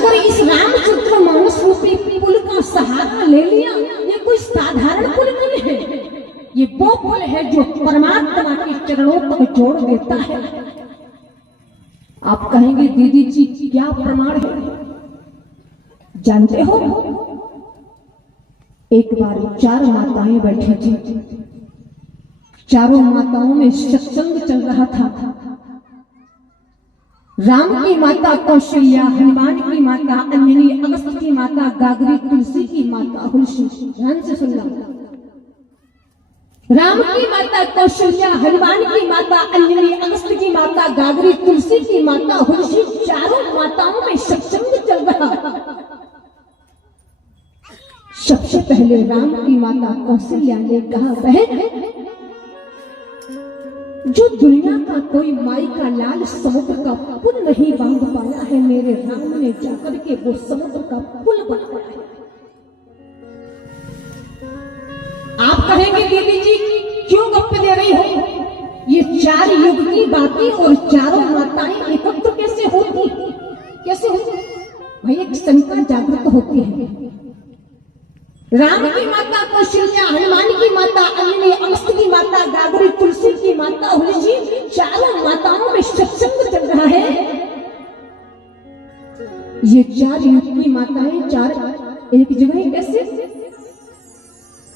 अगर इस रामचरित्र मानस रूपी पुल का सहारा ले लिया, ये कोई साधारण पुल नहीं है, ये वो पुल है जो परमात्मा के चरणों तक जोड़ देता है। आप कहेंगे दीदी जी क्या प्रमाण है? जानते हो, एक बार 4 माताएं बैठी थी, चारों माताओं में सत्संग चल रहा था। राम की माता कौशल्या, हनुमान की माता अंजनी, अगस्त की माता गागरी, तुलसी की माता हुलसी। ध्यान से सुनना, राम की माता कौशल्या, हनुमान की माता अंजनी, अगस्त की माता गागरी, तुलसी की माता हुलसी, चारों माताओं में सत्संग चल रहा। सबसे पहले राम की माता कौशल्या ने कहा, बहन, जो दुनिया का कोई माई का लाल समुद्र का पुल नहीं बांध पाया है, मेरे राम ने जाकर के वो समुद्र का पुल बनाया है। आप कहेंगे दीदी जी क्यों गप्पे दे रही हो? ये 4 युग की बातें और चारों माताएं एकत्र कैसे होती? कैसे होती भाई? एक शंका जागृत होती है। राम की माता कौशल्या, हनुमान की माता अंजनी, अगस्त की माता गागरी, तुलसी की माता हुलसी, चारों माताओं में सत्संग चल रहा है। ये 4 युग की माताएं 4 एक जगह कैसे?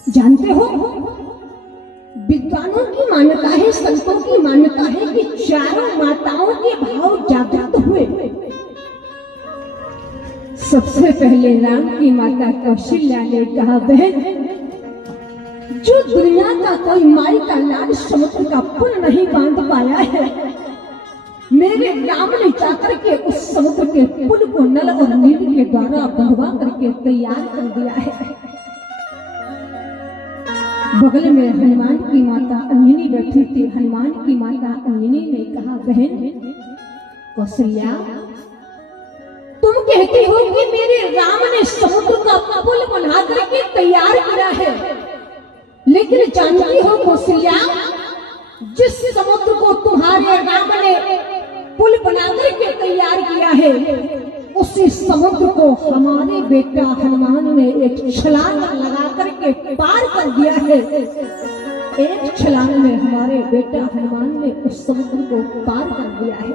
जानते हो, विद्वानों की मान्यता है, संतों की मान्यता है कि चारों माताओं के भाव जागृत हुए। सबसे पहले राम की माता कौशल्या ने कहा, बहन, जो दुनिया का कोई माई का लाल समुद्र का पुल नहीं बांध पाया है, मेरे राम ने जाकर के उस समुद्र के पुल को नल और नील के द्वारा बंधवा करके तैयार कर दिया है। बगल में हनुमान की माता अंजनी बैठी थी। हनुमान की माता अंजनी ने कहा, बहन कौशल्या, तुम कहती हो कि मेरे राम ने समुद्र का पुल बना करके तैयार किया है, लेकिन जानती हो कौशल्या, जिस समुद्र को तुम्हारे राम ने पुल बना करके तैयार किया है, उसी समुद्र को हमारे बेटा हनुमान ने एक छलांग लगा करके पार कर दिया है। एक छलांग में हमारे बेटा हनुमान ने उस समुद्र को पार कर दिया है।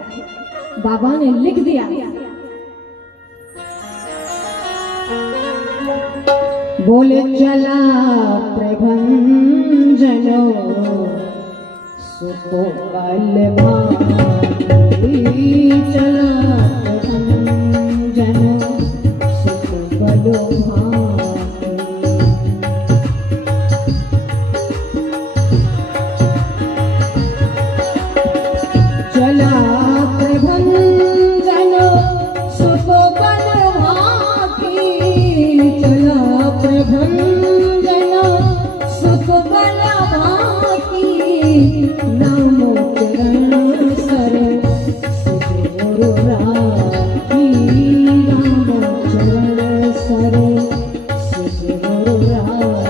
बाबा ने लिख दिया, बोले चला प्रभंजनो सुतो बल भारी, चला प्रभंजनो सुतो बल भारी। चला प्रभंजनो सुतो बल भारी, चला प्रभंजनो सुतो बल भारी। नामो चरण सर सुगुरु राखी, नामो चरण सर सुगुरु राखी।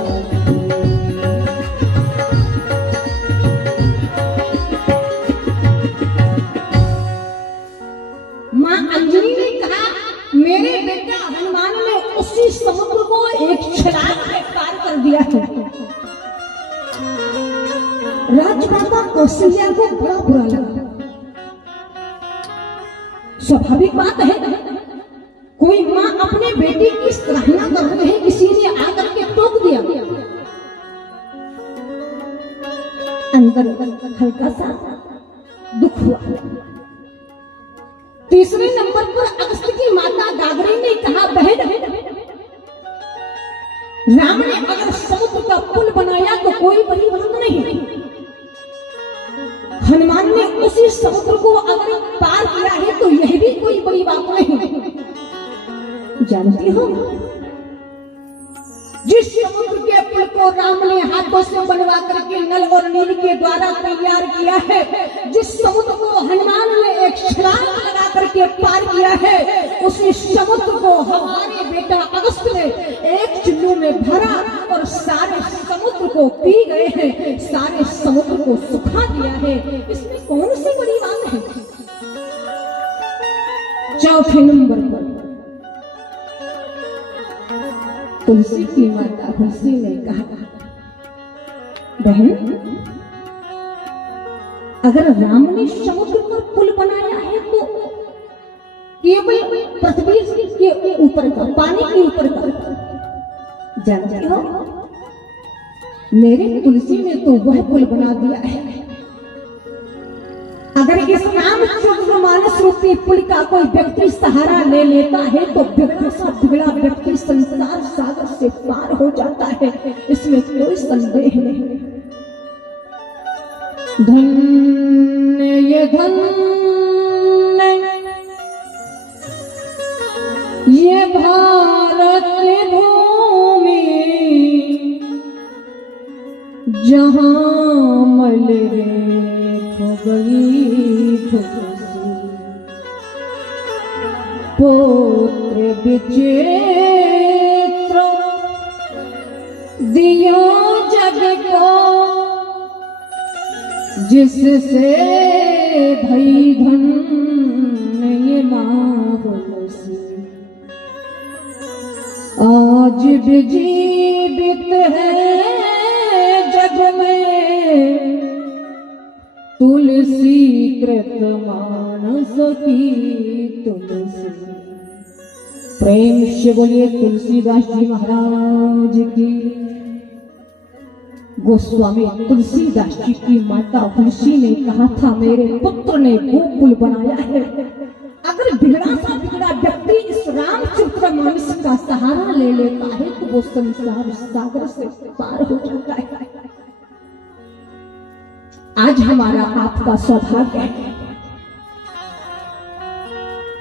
मां अंजनी ने कहा, मेरे बेटा हनुमान ने उसी समुद्र को एक छलांग में पार कर दिया है। राजमाता कौशल्या को बड़ा बुरा लगा। स्वाभाविक बात है, कोई माँ अपने बेटे की सराहना कर रही है, किसी ने आकर के टोक दिया। अंदर हल्का सा दुख हुआ। तीसरे नंबर पर अगस्त की माता गागरी ने कहा, बहन, राम ने अगर समुद्र का पुल बनाया तो कोई बड़ी बात नहीं, हनुमान ने उसी समुद्र को अगर पार किया है तो यह भी कोई बड़ी बात नहीं। जानती हो, जिस समुद्र के पुल को राम ने हाथों से बनवा करके नल और नील के द्वारा तैयार किया है, जिस समुद्र को हनुमान ने एक छलांग लगा करके पार किया है, उसी समुद्र को हमारे बेटा अगस्त ने एक चुल्लू में भरा और सारे समुद्र को पी गए हैं, सारे समुद्र को सुखा दिया है। इसमें कौन सी बड़ी बात है? चौथे नंबर पर तुलसी की माता तुलसी ने कहा, बहन, अगर राम ने समुद्र पर पुल बनाया है तो केवल पृथ्वी के ऊपर का, पानी के ऊपर का। जानते हो, मेरे तुलसी ने तो वह पुल बना दिया है। अगर इस रामचरितमानस रूपी पुल का कोई व्यक्ति सहारा ले लेता है तो बिगड़ा सा बिगड़ा व्यक्ति संसार सागर से पार हो जाता है, इसमें कोई संदेह नहीं। धन्य ये धन्य ये भारत भूमि, जहां मल रेख गई तुलसी, पुत्र विचित्र दियो जग को, जिससे भई धन्य ये माँ तुलसी। आज भी जीवित है जग में तुलसी कृत मानस की तुलसी। प्रेम से बोलिए तुलसीदास जी महाराज की। गोस्वामी तुलसीदास जी की माता तुलसी ने कहा था, मेरे पुत्र ने वो पुल बनाया है। अगर बिगड़ा सा बिगड़ा व्यक्ति इस रामचरितमानस का सहारा ले लेता है तो वो संसार सागर से पार हो जाता है। आज हमारा आपका सौभाग्य है,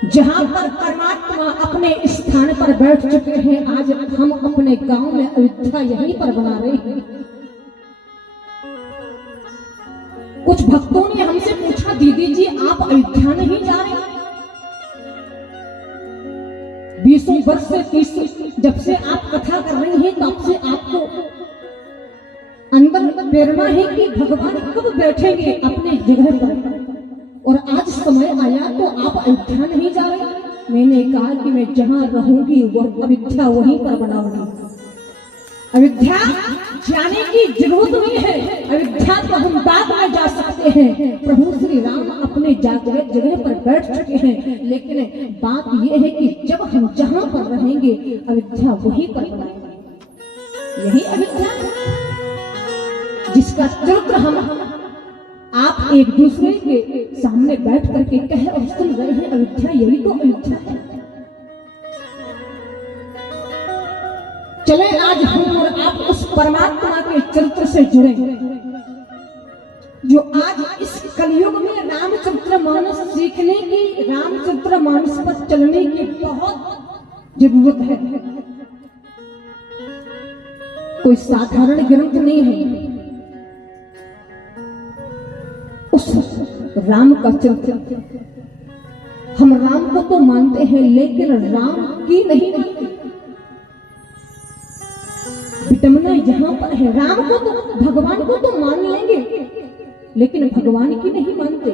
जहां पर परमात्मा अपने स्थान पर बैठ चुके हैं। आज हम अपने गांव में अयोध्या यहीं पर बना रहे हैं। कुछ भक्तों ने हमसे पूछा, दीदी जी आप अयोध्या नहीं जा रहे? 20 वर्ष से 30 जब से आप कथा कर रही हैं तब से आपको अंदर प्रेरणा है कि भगवान कब बैठेंगे अपने जगह पर, और आज समय आया तो आप अयोध्या नहीं जा रहे? मैंने कहा कि मैं जहां रहूंगी वह अयोध्या वहीं पर बनाऊंगी। अयोध्या जाने की जरूरत नहीं है, अयोध्या तो हम बाद में जा सकते हैं। प्रभु श्री राम अपने जगह पर बैठ चुके हैं, लेकिन बात यह है कि जब हम जहां पर रहेंगे अयोध्या वहीं पर बनाएंगे। यही अयोध्या जिसका चरित्र हम आप एक दूसरे के सामने बैठ करके कह और सुन रहे हैं, अयोध्या यही तो अयोध्या है। चले आज हम और आप उस परमात्मा के चरित्र से जुड़े, जो आज इस कलयुग में रामचरितमानस सीखने की, रामचरितमानस पर चलने की बहुत जरूरत है। कोई साधारण ग्रंथ नहीं है। उस राम का चरित्र, हम राम को तो मानते हैं लेकिन राम की नहीं मानते। विटमना यहाँ पर है, राम को तो भगवान को तो मान लेंगे लेकिन भगवान की नहीं मानते।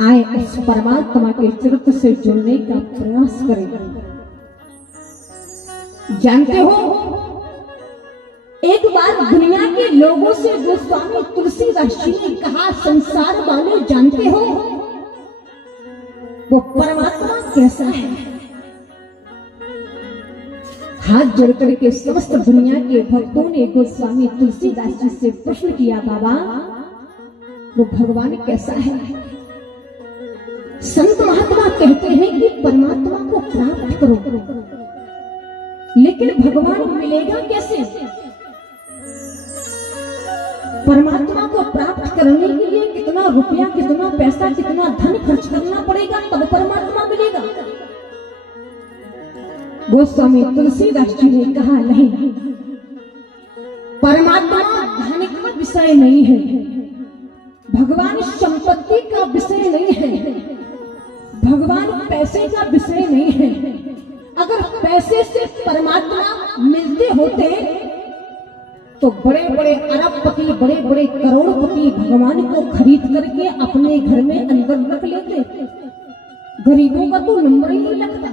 आए उस परमात्मा के चरित्र से जुड़ने का प्रयास करें। जानते हो, एक बार दुनिया के लोगों से गोस्वामी तुलसीदास जी ने कहा, संसार वाले जानते हो वो परमात्मा कैसा है? हाथ जोड़ करके समस्त दुनिया के भक्तों ने गोस्वामी तुलसीदास जी से प्रश्न किया, बाबा वो भगवान कैसा है? संत महात्मा कहते हैं कि परमात्मा को प्राप्त करो, लेकिन भगवान मिलेगा कैसे? परमात्मा को प्राप्त करने के लिए कितना रुपया, कितना पैसा, कितना धन खर्च करना पड़ेगा तब परमात्मा मिलेगा? गोस्वामी तुलसीदास जी ने कहा, नहीं, परमात्मा धन का विषय नहीं है, भगवान संपत्ति का विषय नहीं है, भगवान पैसे का विषय नहीं है। अगर पैसे से परमात्मा मिलते होते तो बड़े बड़े अरबपति, बड़े बड़े करोड़पति भगवान को खरीद करके अपने घर में अंदर रख लेते। गरीबों का तो नंबर ही नहीं लगता।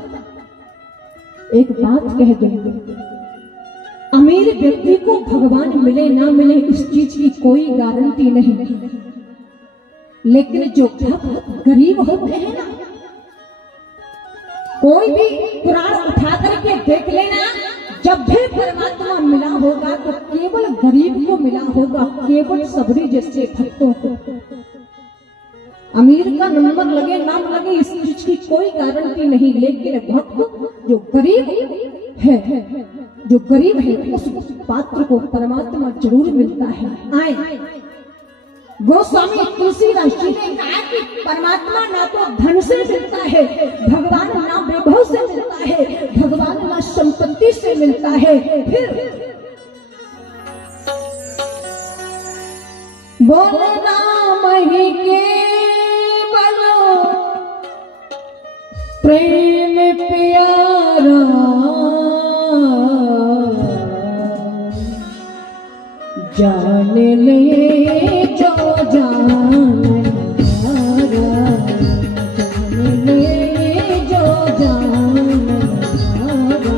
एक बात कह देंगे, अमीर व्यक्ति को भगवान मिले ना मिले इस चीज की कोई गारंटी नहीं, लेकिन जो गरीब होते हैं ना, कोई भी पुराण उठा करके देख लेना, जब भी परमात्मा मिला होगा तो केवल गरीब को मिला होगा, केवल सबरी जैसे भक्तों को। अमीर का नंबर लगे नाम लगे इस चीज की कोई गारंटी नहीं, लेकिन भक्त जो गरीब है उस पात्र को परमात्मा जरूर मिलता है। आए गोस्वामी तुलसीदास जी ने कहा कि परमात्मा ना तो धन से मिलता है, भगवान ना वैभव से मिलता है, भगवान ना संपत्ति से मिलता है, फिर बोले नाम ही के प्रेम प्यारा, जान ले जो जान हारा, जान ले जो जान हारा।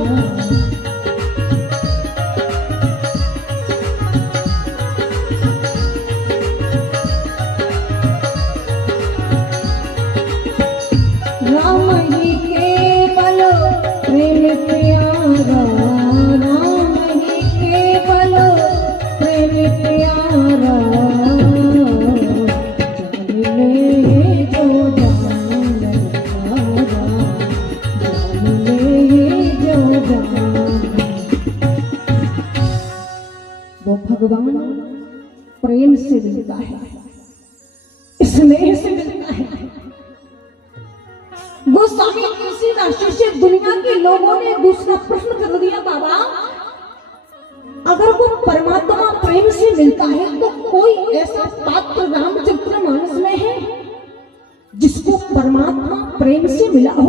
राम ही केवल प्रेम प्यारा, राम ही केवल प्रेम प्यारा, जान ले जो जान हारा, जान ले जो जान। वो भगवान प्रेम से मिलता है, स्नेह से मिलता है। गोस्वामी तुलसीदास जी से दुनिया के लोगों ने दूसरा प्रश्न कर दिया, बाबा अगर वो परमात्मा प्रेम से मिलता है तो कोई ऐसा पात्र रामचरितमानस में है जिसको परमात्मा प्रेम से मिला हो?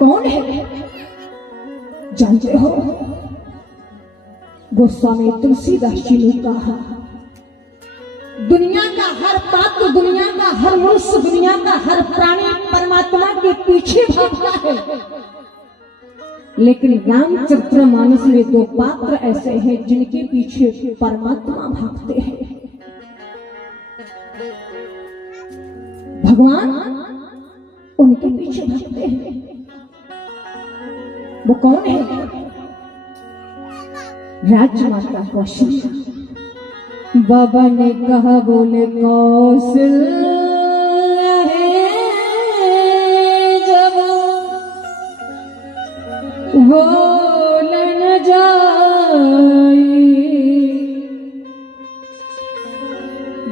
कौन है जानते हो? गोस्वामी तुलसीदास जी ने कहा, दुनिया का हर पात्र, दुनिया का हर मनुष्य, दुनिया का हर प्राणी परमात्मा के पीछे भागता है, लेकिन रामचरितमानस में दो पात्र ऐसे हैं जिनके पीछे परमात्मा भागते हैं। भगवान उनके पीछे भागते हैं। वो कौन है? राजमाता कौशल्या। बाबा ने कहा, बोले कौशल्या है जब बोल न जाई।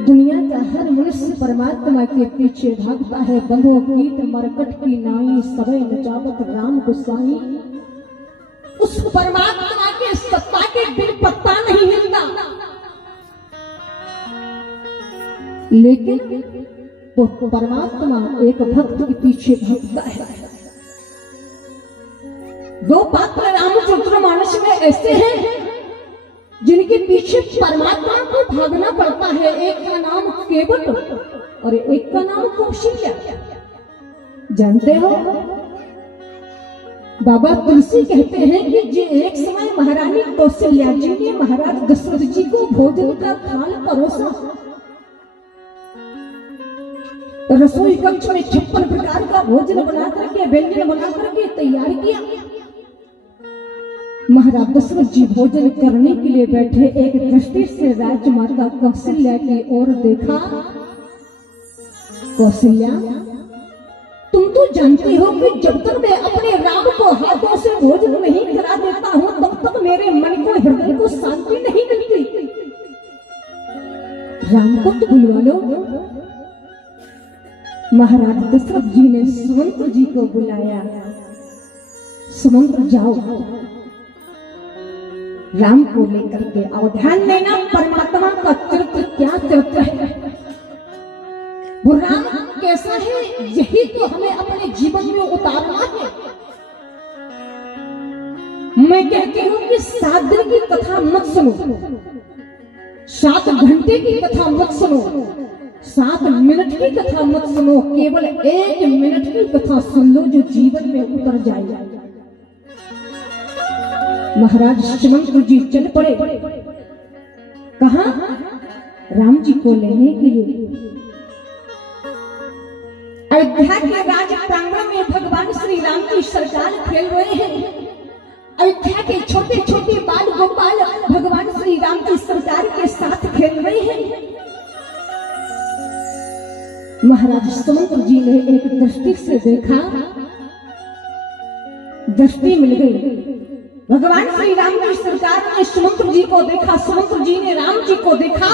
दुनिया का हर मनुष्य परमात्मा के पीछे भागता है। बंधो गीत मरकट की नाई, सबे नचावत राम गुसाई। उस परमात्मा के सत्ता के बिन पत्ता नहीं हिलता, लेकिन वो परमात्मा एक भक्त के पीछे भागता है। दो पात्र रामचरितमानस में ऐसे हैं जिनके पीछे परमात्मा को भागना पड़ता है। एक का नाम केवट और एक का नाम कौशल्या। जानते हो, बाबा तुलसी कहते हैं कि जी एक समय महारानी कौशल्या जी ने महाराज दशरथ जी को भोजन का थाल परोसा। रसोई कक्ष में 56 प्रकार का भोजन बना करके, व्यंजन बना करके तैयार किया। महाराज दशरथ जी भोजन करने के लिए बैठे, एक दृष्टि से राजमाता कौशल्या की ओर देखा। कौशल्या, तुम तो जानती हो कि जब तक मैं अपने राम को हाथों से भोजन नहीं करा देता हूं तब तक मेरे मन को, हृदय को शांति नहीं मिलती। राम को तो बुलवा लो। महाराज दशरथ जी ने सुमंत्र जी को बुलाया। सुमंत्र, जाओ राम को लेकर के आओ। ध्यान देना, परमात्मा का चरित्र क्या चरित्र है, वो राम कैसा है, यही तो हमें अपने जीवन में उतारना है। मैं कहती हूँ कि 7 दिन की कथा मत सुनो, 7 घंटे की कथा मत सुनो, 7 मिनट की कथा मत सुनो, केवल 1 मिनट की कथा सुन लो जो जीवन में उतर जाए। महाराज सुमंत्र जी चल पड़े। कहा? राम जी को लेने के लिए। अयोध्या के राज प्रांगण में भगवान श्री राम की सरकार खेल रहे हैं। अयोध्या के छोटे छोटे बाल गोपाल भगवान श्री राम की सरकार के साथ खेल रहे हैं। महाराज सुमंत्र जी ने एक दृष्टि से देखा, दृष्टि मिल गई। भगवान श्री राम की सरकार ने सुमंत्र जी को देखा, सुमंत्र जी ने राम जी को देखा,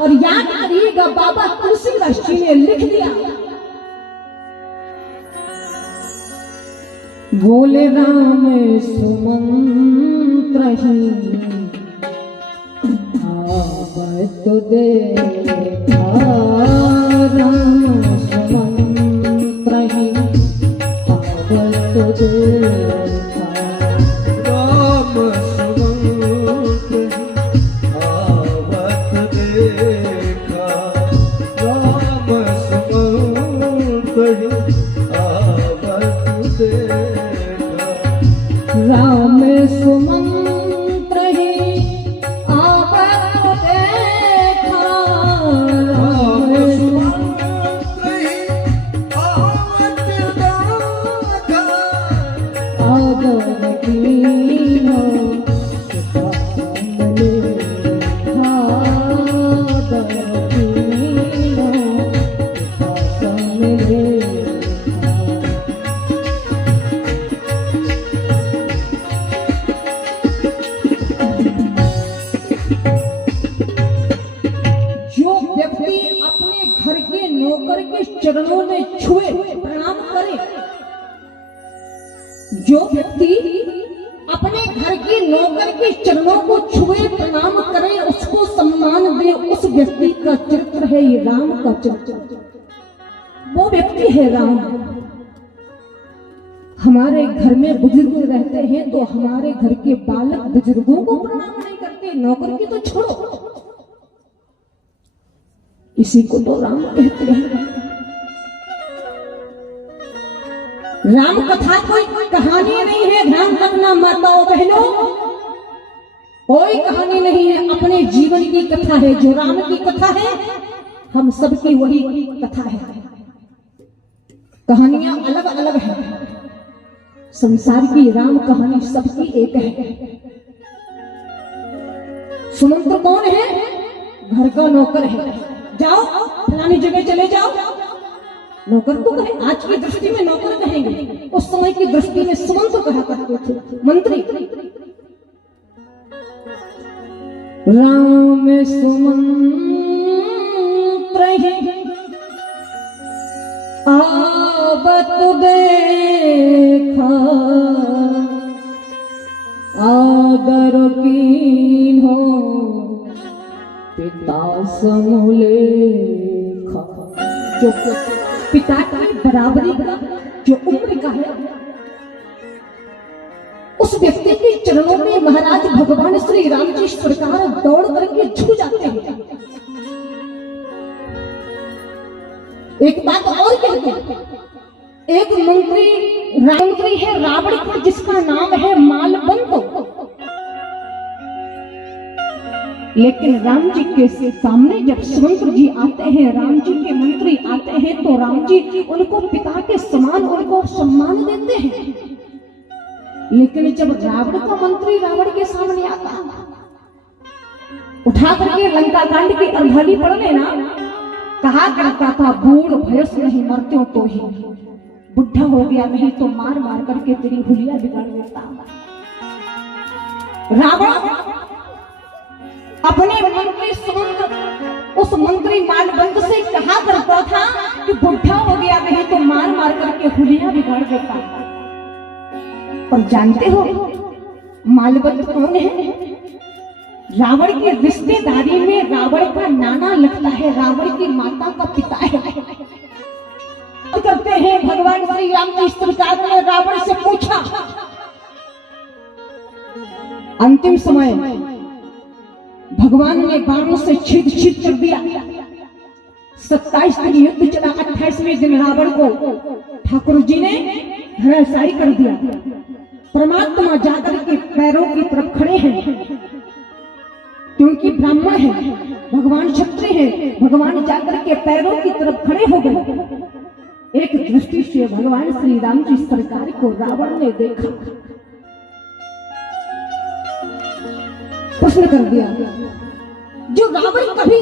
और याद करिएगा बाबा तुलसीदास जी ने लिख दिया, बोले राम सुमंत्र ही आवत देखा, राम सुमंत्र ही आवत देखा, राम सुमंत्र आवत देखा, राम सुमंत्र आवत देखा, राम सुमंत्र ही आवत देखा, राम सुमंत्र आवत देखा, आदर कीनो सामने, आदर कीनो सामने। नौकर के चरणों में छुए प्रणाम करे, जो व्यक्ति अपने घर के नौकर के चरणों को छुए प्रणाम करे, उसको सम्मान दे, उस व्यक्ति का चरित्र है ये राम का चरित्र। वो व्यक्ति है राम। हमारे घर में बुजुर्ग रहते हैं तो हमारे घर के बालक बुजुर्गों को प्रणाम नहीं करते, नौकर की तो छोड़ो, इसी को तो राम कहते हैं। राम कथा कोई कहानी नहीं है, ध्यान रखना माताओं बहनों, कोई कहानी नहीं है, अपने जीवन की कथा है। जो राम की कथा है हम सबकी वही कथा है। कहानियां अलग अलग है, संसार की राम कहानी सबकी एक है। सुमंत्र कौन है? घर का नौकर है। जाओ फलानी जगह चले जाओ, नौकर को कहे, आज की दृष्टि में नौकर कहेंगे, उस समय की दृष्टि में सुमंत्र कहा करते थे, मंत्री। राम सुमंत्र ही आवत देखा, आदर कीन्हो पिता समलेखा। जो पिता की बराबरी का, जो उम्र का है, उस व्यक्ति के चरणों में महाराज भगवान श्री राम जी सरकार दौड़ करके झुक जाते हैं। एक बात और कहते हैं, एक मंत्री है रावण का, जिसका नाम है मालबंत, लेकिन राम जी के सामने जब सुमंत्र जी आते हैं, राम जी के मंत्री आते हैं, तो राम जी उनको पिता के समान उनको सम्मान देते हैं। लेकिन जब रावण का मंत्री रावण के सामने आता, उठा करके लंका कांड की अर्धाली पढ़ लेना, कहा करता था बूढ़ भयस नहीं मरते हो तो ही, बुढ़ा हो गया नहीं तो मार मार करके तेरी हुलिया बिगाड़ देता। रावण अपने मंत्री सुमंत्र, उस मंत्री मालबंत से कहा करता था कि बुढ़ा हो गया नहीं तो मार मार करके हुलिया बिगाड़ देता। और जानते हो मालबंत कौन है? रावण की रिश्तेदारी में रावण का नाना लगता है, रावण की माता का पिता है। करते हैं भगवान श्री राम की सरकार ने रावण से पूछा, अंतिम समय भगवान ने बाणों से छीद छीद कर दिया, 27 दिन युद्ध चला। 28वें दिन रावण को ठाकुर जी ने धराशायी कर दिया। परमात्मा जाकर के पैरों की तरफ खड़े हैं, क्योंकि ब्राह्मण है, भगवान क्षत्रिय है। भगवान जाकर के पैरों की तरफ खड़े हो गए। एक दृष्टि से भगवान श्री राम जी सरकार को रावण ने देखा, प्रश्न कर दिया। जो रावण कभी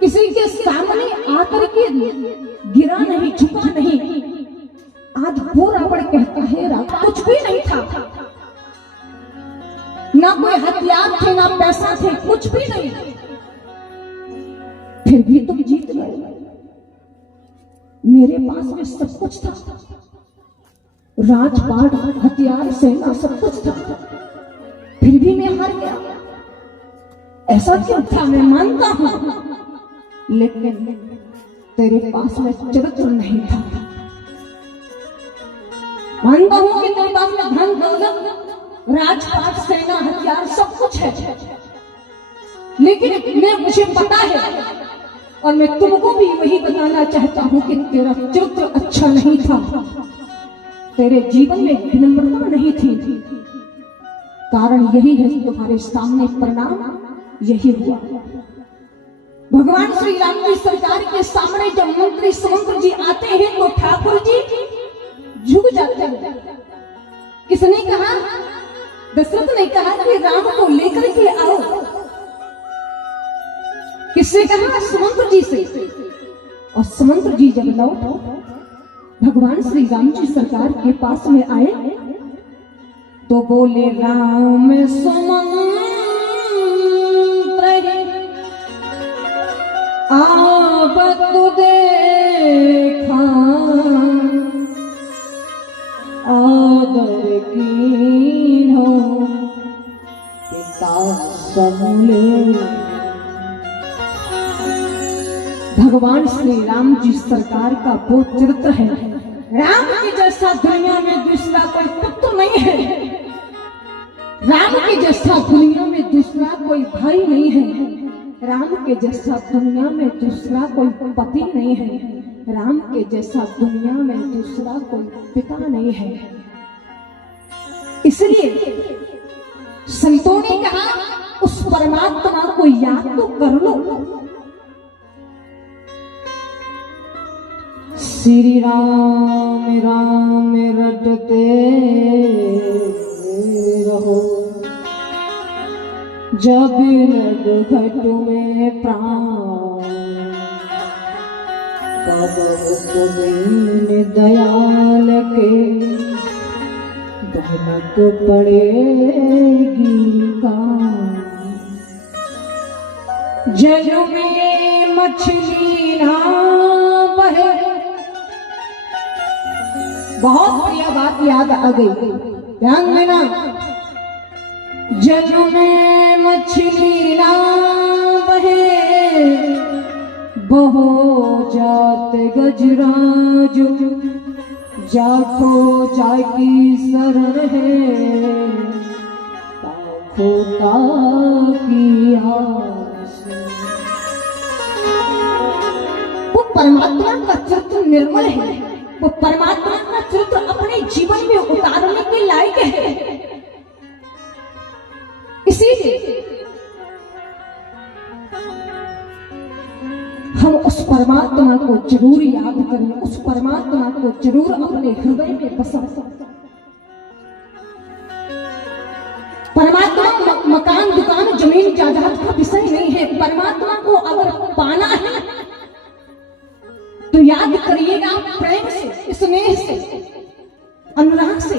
किसी के सामने आकर के गिरा नहीं, झुका नहीं, आज वो रावण कहता है रावण कुछ भी नहीं था, ना कोई हथियार थे, ना पैसा थे, कुछ भी नहीं, फिर भी तुम जीत गए। मेरे पास में सब कुछ था, राजपाट, हथियार, सेना, सब कुछ था, फिर भी मैं हार गया। ऐसा क्यों था? मैं मानता हूं, लेकिन तेरे पास में चरित्र नहीं था। मानता हूं कि तेरे पास में धन दौलत, राजपाट, सेना, हथियार सब कुछ है, लेकिन मुझे पता है और मैं तुमको भी वही बताना चाहता हूं कि तेरा चरित्र अच्छा नहीं था, तेरे जीवन में विनम्रता नहीं थी। कारण यही है तुम्हारे सामने परिणाम यही हुआ। भगवान श्री राम जी सरकार के सामने जब मंत्री सुमंत्र जी आते हैं तो ठाकुर जी झुक जाते हैं। किसने कहा? दशरथ ने कहा कि राम को लेकर के आओ। किससे कहा? सुमंत्र जी से। और सुमंत्र जी जब लौट भगवान श्री राम जी सरकार के पास में आए तो बोले, राम सुमंत्र आवत देखा, आदर कीन्हो पिता समूले। भगवान श्री राम जी सरकार का वो चरित्र है, राम के जैसा दुनिया में दूसरा कोई पुत्र नहीं है, राम के जैसा दुनिया में दूसरा कोई भाई नहीं है, राम के जैसा दुनिया में दूसरा कोई पति नहीं है, राम के जैसा दुनिया में दूसरा कोई पिता नहीं है। इसलिए संतों ने कहा उस परमात्मा को याद तो कर लो। श्री राम राम रटते रहो, जब लग घट में प्राण, तब दीन दयाल के दहलत पड़ेगी का। जल में मछली ना बहे। बहुत बढ़िया बात याद आ गई, ध्यान देना। जल में मछली ना बहे, बहो जात गजराज, जाखो जाकी शरण है, ताखो ताकी आस। वो परमात्मा का चरित्र निर्मल है, वो परमात्मा का चरित्र अपने जीवन में उतारने के लायक है। इसीलिए हम उस परमात्मा को जरूर याद करें, उस परमात्मा को जरूर अपने हृदय में बसा। परमात्मा मकान, दुकान, जमीन, जायदाद का विषय नहीं है। परमात्मा को अगर पाना है तो याद करिएगा प्रेम से, स्नेह से, अनुराग से।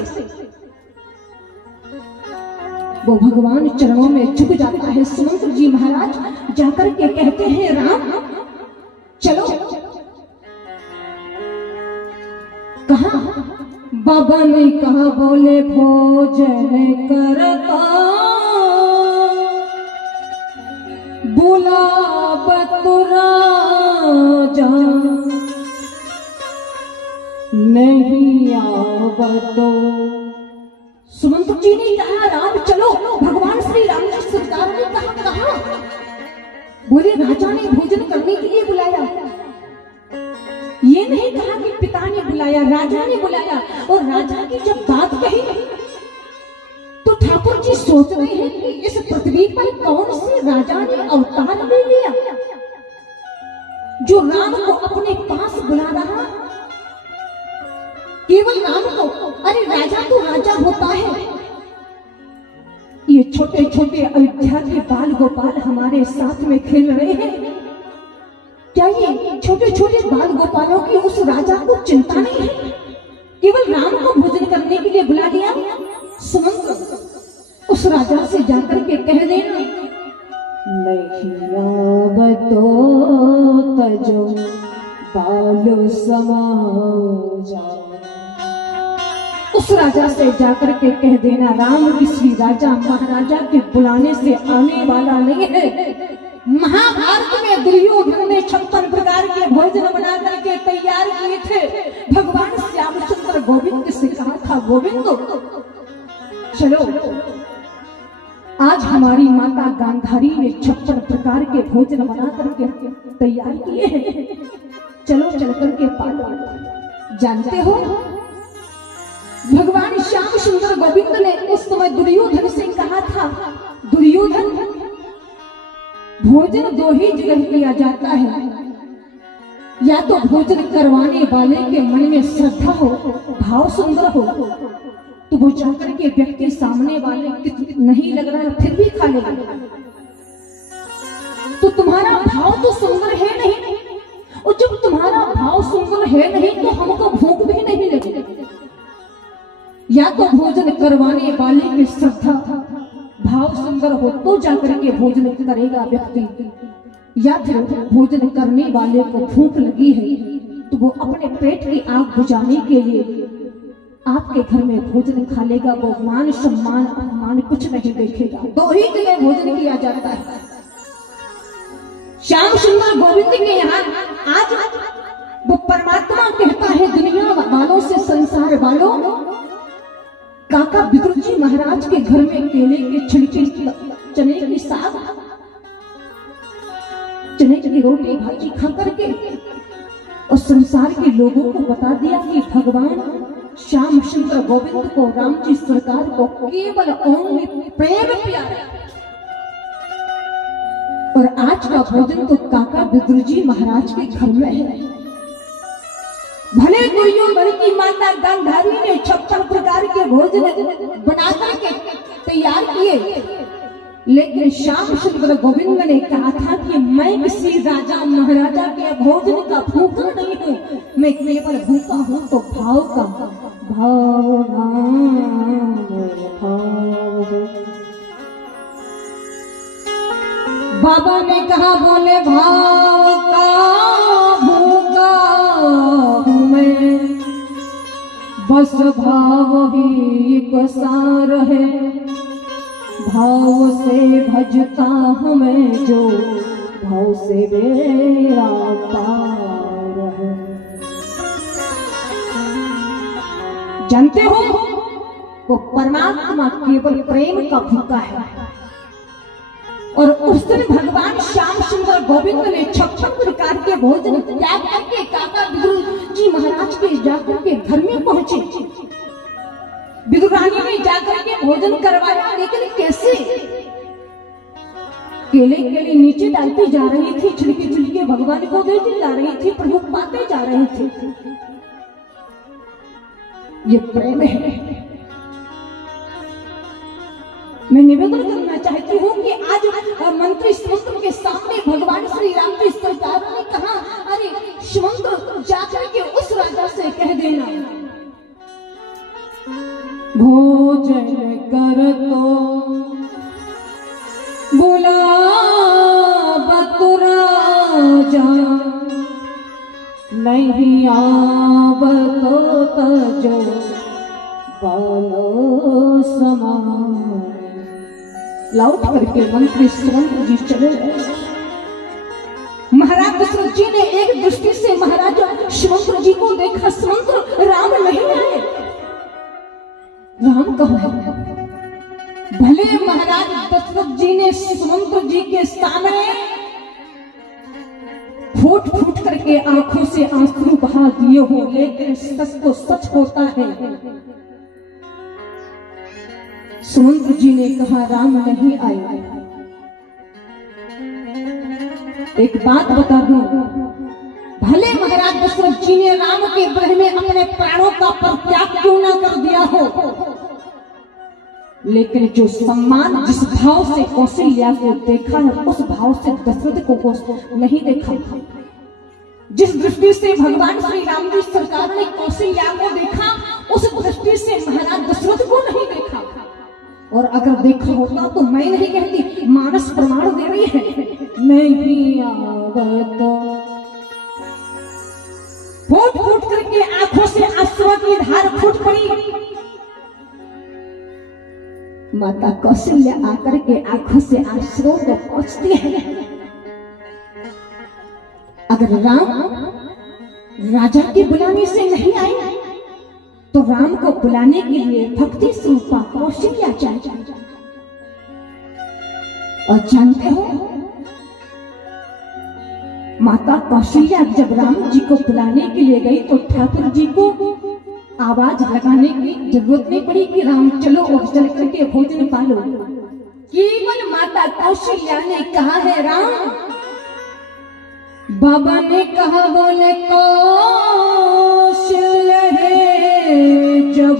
वो भगवान चरणों में झुक जाता है। सुमंत्र जी महाराज जाकर के कहते हैं, राम चलो। कहा? बाबा ने कहा, बोले भोजन करता बुलावत राजा, नहीं आवतो। सुमंत्र जी ने कहा, राम चलो। भगवान श्री राम जी सरकार ने कहा, कहा? बोले राजा ने भोजन करने के लिए बुलाया। ये नहीं कहा कि पिता ने बुलाया, राजा ने बुलाया। और राजा की जब बात कही तो ठाकुर जी सोच रहे हैं कि इस पृथ्वी पर कौन से राजा ने अवतार ले लिया जो राम को अपने पास बुला रहा, केवल राम को। अरे राजा तो राजा होता है। ये छोटे छोटे अयोध्या के बाल गोपाल हमारे साथ में खेल रहे हैं। क्या ये छोटे छोटे बाल गोपालों की उस राजा को चिंता नहीं है? केवल राम को भोजन करने के लिए बुला दिया। सुमंत्र उस राजा से जाकर के कह देना, नहीं आवतो तजो बालो समाजा। उस राजा से जाकर के कह देना, राम किसी राजा महाराजा के बुलाने से आने वाला नहीं है। महाभारत में दुर्योधन ने 56 प्रकार के भोजन बना करके तैयार किए थे। भगवान श्यामचंद्र गोविंद से कहा था, गोविंद चलो आज हमारी माता गांधारी ने 56 प्रकार के भोजन बना करके तैयार किए हैं, चलो चल करके पालो। जानते हो भगवान श्याम सुंदर गोविंद ने उस समय दुर्योधन से कहा था, दुर्योधन भोजन दो ही जगह किया जाता है, या तो भोजन करवाने वाले के मन में श्रद्धा हो, भाव सुंदर हो, तो वो जाकर के व्यक्ति सामने वाले नहीं लग रहा है फिर भी खा लेगा। तो तुम्हारा भाव तो सुंदर है नहीं, और जब तुम्हारा भाव सुंदर है नहीं तो हमको भूख भी नहीं लगेगी। या तो भोजन करवाने वाले की श्रद्धा भाव सुंदर हो तो जाकर के भोजन करेगा व्यक्ति, या फिर भोजन करने वाले को भूख लगी है तो वो अपने पेट की आग बुझाने के लिए आपके घर में भोजन खा लेगा। वो मान सम्मान अपमान कुछ नहीं देखेगा। दो ही जगह भोजन किया जाता है। श्याम सुंदर गोविंद के यहाँ आज वो परमात्मा कहता है दुनिया वालों से, संसार वालों, काका विदुर जी महाराज के घर में केले के छिलके, चने की साग, चने की रोटी भाजी खा करके और संसार के लोगों को बता दिया कि भगवान श्याम सुंदर गोविंद को, राम जी सरकार को केवल ओनली प्रेम प्यारा। और आज का भोजन तो काका विदुर जी महाराज के घर में है। भले दुर्योधन की माता गांधारी ने 56 प्रकार के भोजन बना करके तैयार किए, लेकिन श्याम सुंदर गोविंद ने कहा था कि मैं किसी राजा महाराजा के भोजन का भूखा नहीं हूँ, मैं केवल भूखा हूँ तो भाव का। भाव बाबा ने कहा, बोले भाव का भूखा हूँ मैं, बस भाव ही एक सार है, भाव से भजता हमें जो, भाव से बेड़ा पार है। जानते हो वो परमात्मा केवल प्रेम का भूखा है। और उस दिन भगवान श्याम सुंदर गोविंद ने 56 प्रकार के भोजन त्याग करके काका विदुर जी महाराज के जाकर के घर में पहुंचे। विदुरानी ने जाकर के भोजन करवाया, लेकिन कैसे? केले केले नीचे डालती जा रही थी, छिलके छिलके भगवान को देती जा रही थी, प्रभु पाते जा रहे थे। ये प्रेम है। मैं निवेदन करना चाहती हूँ कि आज मंत्री सुमंत्र के सामने भगवान श्री राम जी सरकार ने कहा, अरे सुमंत्र जाकर के उस राजा से कह देना, भोजन कर तो बुला बतुराजा, नहीं आवतो तजो बालो समान। लौट करके मंत्री सुमंत्र जी चले गए। महाराज दशरथ जी ने एक दृष्टि से महाराजा सुमंत्र जी को देखा। सुमंत्र, राम नहीं आए। राम कहाँ है? भले महाराज दशरथ जी ने सुमंत्र जी के सामने फूट फूट करके आंखों से आंसू बहा दिए हो, लेकिन सच तो सच होता है। सुमंत्र जी ने कहा राम नहीं आए। एक बात बता दूं, भले महाराज दशरथ जी ने राम के विरह में अपने प्राणों का परित्याग क्यों ना कर दिया हो, लेकिन जो सम्मान जिस भाव से कौशल्या को देखा है, उस भाव से दशरथ को नहीं देखा। जिस दृष्टि से भगवान श्री राम जी सरकार ने कौशल्या को देखा, उस दृष्टि से महाराज दशरथ को नहीं देखा। और अगर देखा होता तो मैं नहीं कहती, मानस प्रमाण दे रही है। नहीं आवत, फूट फूट करके आंखों से आंसुओं की धार फूट पड़ी। माता कौशल्या आकर के आंखों से आंसुओं को पोंछती है। अगर राम राजा के बुलाने से नहीं आए तो राम को बुलाने के लिए भक्ति स्वरूपा कौशल्या चाहिए। और जानते हो, माता कौशल्या जब राम जी को बुलाने के लिए गई तो ठाकुर जी को आवाज लगाने की जरूरत नहीं पड़ी कि राम चलो और चल करके भोजन पालो। केवल माता कौशल्या ने कहा है राम। बाबा ने कहा बोले कौशल है जब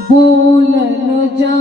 बोल न जा